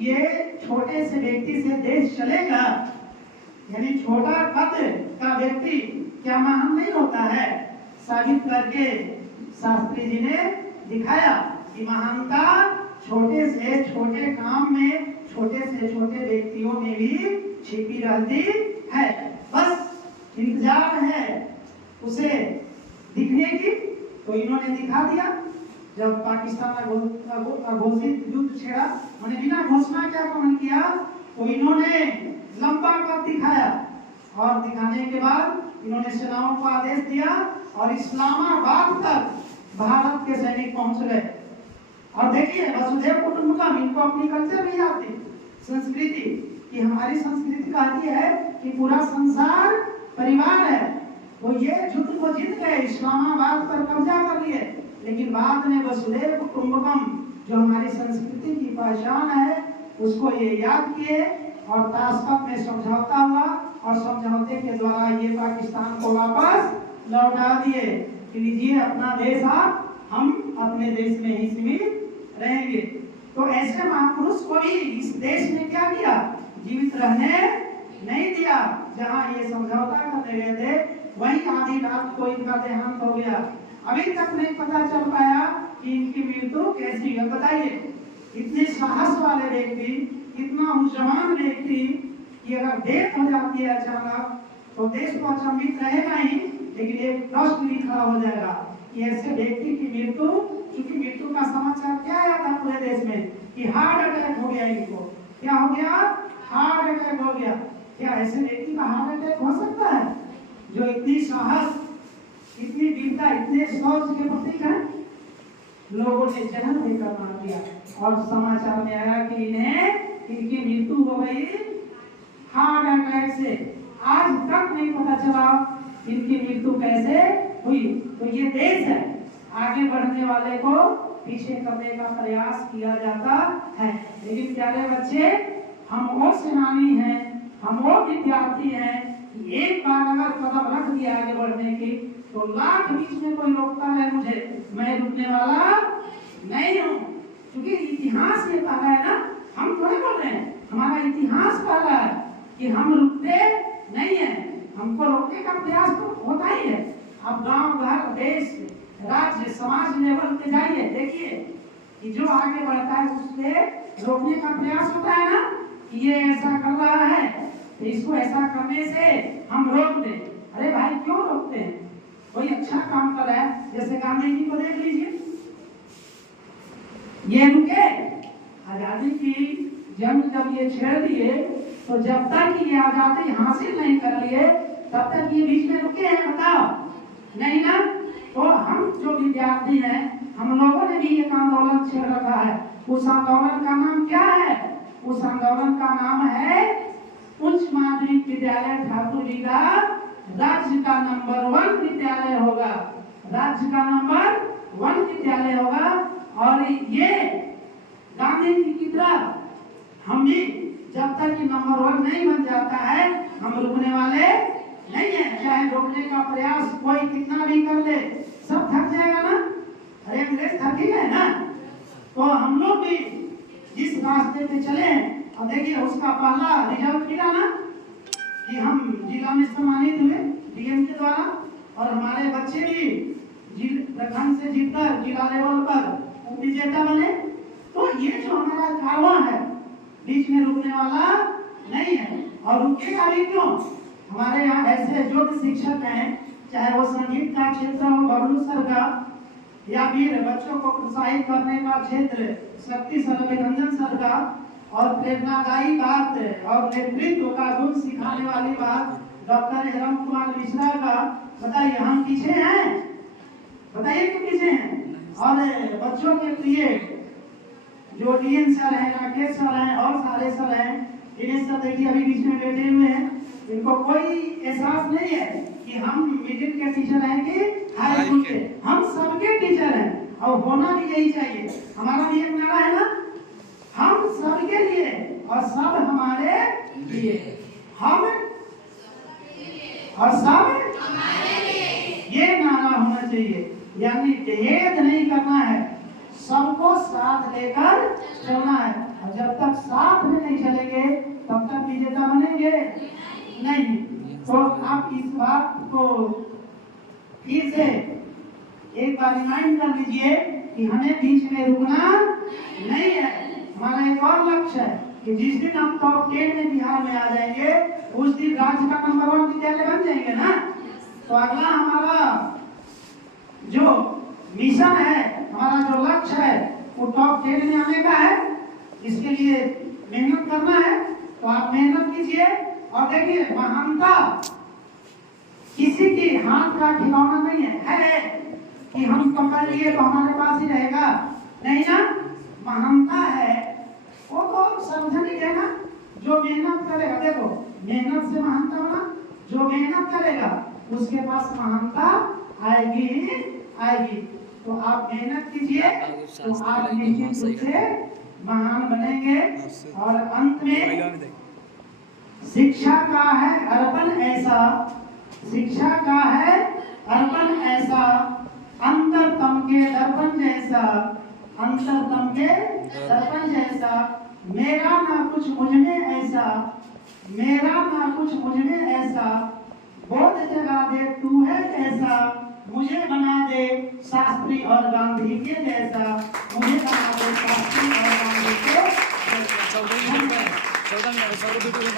ये छोटे से व्यक्ति से देश चलेगा, यानी छोटा कद का व्यक्ति क्या महान नहीं होता है, साबित करके शास्त्री जी ने दिखाया कि महानता छोटे से छोटे काम में, छोटे से छोटे व्यक्तियों में भी छिपी रहती है। बस इंतजार है उसे दिखने की। तो इन्होंने दिखा दिया। जब पाकिस्तान घोषित युद्ध छेड़ा, मैंने बिना घोषणा क्या कमेंट किया, तो इन्होंने लंबा कद दिखाया और दिखाने के बाद इन्होंने सेनाओं को आदेश दिया और इस्लामाबाद तक भारत के सैनिक पहुंच गए। और देखिए वसुधैव कुटुंबकम, इनको अपनी कल्चर नहीं आती, संस्कृति कि हमारी संस्कृति कहती है कि पूरा संसार परिवार है। वो ये युद्ध को जीत गए, इस्लामाबाद पर कब्जा कर लिए, लेकिन बाद में वसुधैव कुटुंबकम जो हमारी संस्कृति की पहचान है उसको ये याद किए और ताशकंद में समझौता हुआ और समझौते के द्वारा ये पाकिस्तान को वापस लौटा दिए कि लीजिए अपना देश आप, हम अपने देश में ही सीमित रहेंगे। तो ऐसे महापुरुष को भी इस देश ने क्या किया, जीवित रहने नहीं दिया। जहां ये समझौता करने गए थे वहीं आधी रात को इनका देहांत हो गया। अभी तक नहीं पता चल पाया कि इनकी मृत्यु कैसी है। बताइए, इतने साहस वाले व्यक्ति, इतना उज्जवल व्यक्ति कि अगर डेथ हो जाती है अचानक तो देश को अचंभित रहेगा ही, लेकिन एक प्रश्न भी खड़ा हो जाएगा कि ऐसे व्यक्ति की मृत्यु, क्योंकि मृत्यु का समाचार क्या आया था पूरे देश में कि हार्ट अटैक हो गया इनको। क्या हो गया? हार्ट अटैक हो गया। क्या ऐसे व्यक्ति का हार्ट अटैक हो सकता है जो इतनी साहस, इतनी वीरता, इतने शौर्य के प्रतीक हैं? लोगों ने जहर देकर मार दिया और समाचार में आया कि इनकी मृत्यु हो गई हार्ट अटैक से। आज तक नहीं पता चला इनकी मृत्यु कैसे हुई। तो ये देश है, आगे बढ़ने वाले को पीछे करने का प्रयास किया जाता है। लेकिन प्यारे बच्चे, हम वो सेनानी हैं, हम वो विद्यार्थी हैं कि एक बार अगर कदम रख दिया आगे बढ़ने की तो लाख बीच में कोई रोकता है मुझे, मैं रुकने वाला नहीं हूँ। क्योंकि इतिहास ये कहा है ना, हम थोड़े बोल रहे हैं, हमारा इतिहास कहा है कि हम रुकते नहीं है। हमको रोकने का प्रयास तो होता ही है। अब गांव, घर, देश, राज्य, समाज लेवल पे जाइए, देखिए कि जो आगे बढ़ता है उससे रोकने का प्रयास होता है ना कि ये ऐसा कर रहा है तो इसको ऐसा करने से हम रोक दें। अरे भाई, क्यों रोकते हैं? कोई अच्छा काम कर रहा है, जैसे गांधी जी को देख लीजिए, ये रुके। आजादी की जंग जब ये छेड़ दिए तो जब तक ये आजादी हासिल नहीं कर लिए तब तक ये बीच में रुके हैं? बताओ, नहीं ना। तो हम जो विद्यार्थी हैं, हम लोगों ने भी एक आंदोलन छेड़ रखा है। उस आंदोलन का नाम क्या है? उस आंदोलन का नाम है उच्च माध्यमिक विद्यालय ठाकुर जी का राज्य का नंबर 1 विद्यालय होगा। राज्य का नंबर 1 विद्यालय होगा। और ये गांधी जी की तरह हम भी जब तक कि नंबर 1 नहीं बन जाता है हम रुकने वाले नहीं है। चाहे रोकने का प्रयास कोई कितना भी कर ले, सब थक जाएगा ना। अरे अंग्रेज थक ही गए ना। तो हम लोग भी जिस रास्ते पे चले हैं, और देखिए उसका पहला रिजल्ट मिला ना कि हम जिला में सम्मानित हुए डीएम के द्वारा, और हमारे बच्चे भी प्रखंड से जीतकर जिला लेवल पर विजेता बने। तो ये जो हमारा कारवां है बीच में रुकने वाला नहीं है, और रुकेगा भी क्यों? हमारे यहाँ ऐसे जो शिक्षक हैं, चाहे वो संगीत का क्षेत्र हो बबलू सर का, या फिर बच्चों को प्रोत्साहित करने का क्षेत्र शक्ति सर, अभिनंदन सर का, और प्रेरणादायी बात और नेतृत्व का गुण सिखाने वाली बात डॉक्टर हेरम कुमार मिश्रा का। बताइए हम पीछे हैं? बताइए क्यों पीछे हैं? और बच्चों के प्रिय जो डीएन सर हैं, राकेश सर हैं और सारे सर हैं, दिनेश सर देखिए अभी बीच में बैठे हुए हैं। इनको कोई एहसास नहीं है कि हम मिडिल के टीचर हैं कि हाई स्कूल के। हम सबके टीचर हैं और होना भी यही चाहिए। हमारा भी एक नारा है ना, हम सबके लिए और सब हमारे लिए। हम और सब हमारे लिए, ये नारा होना चाहिए। यानी भेद नहीं करना है, सबको साथ लेकर चलना है। जब तक साथ में नहीं चलेंगे तब तक विजेता बनेंगे नहीं। तो आप इस बात को फिर से एक बार रिमाइंड कर लीजिए कि हमें बीच में रुकना नहीं है। हमारा एक और लक्ष्य है कि जिस दिन हम टॉप 10 में बिहार में आ जाएंगे उस दिन राज्य का नंबर 1 विद्यालय बन जाएंगे ना। तो अगला हमारा जो मिशन है, हमारा जो लक्ष्य है वो टॉप 10 में आने का है। इसके लिए मेहनत करना है। तो आप मेहनत कीजिए और देखिए महानता किसी की हाथ का खिलौना नहीं है कि हम पकड़ लिए तो हमारे पास ही रहेगा, नहीं ना। महानता है वो तो सार्वजनिक है ना। जो मेहनत करेगा, देखो मेहनत से महानता बना, जो मेहनत करेगा उसके पास महानता आएगी आएगी। तो आप मेहनत कीजिए तो आप निश्चित रूप से महान बनेंगे। और अंत में शिक्षा का है अर्पण ऐसा, शिक्षा का है अर्पण ऐसा, अंतरतम के दर्पण जैसा, अंतरतम के दर्पण जैसा, मेरा ना कुछ मुझ में ऐसा, मेरा ना कुछ मुझ में ऐसा, बोध जगा दे तू है कैसा, मुझे बना दे शास्त्री और गांधी के जैसा, मुझे बना दे शास्त्री और गांधी के जैसा। 14 मिनट 14 मिनट 100 रुपये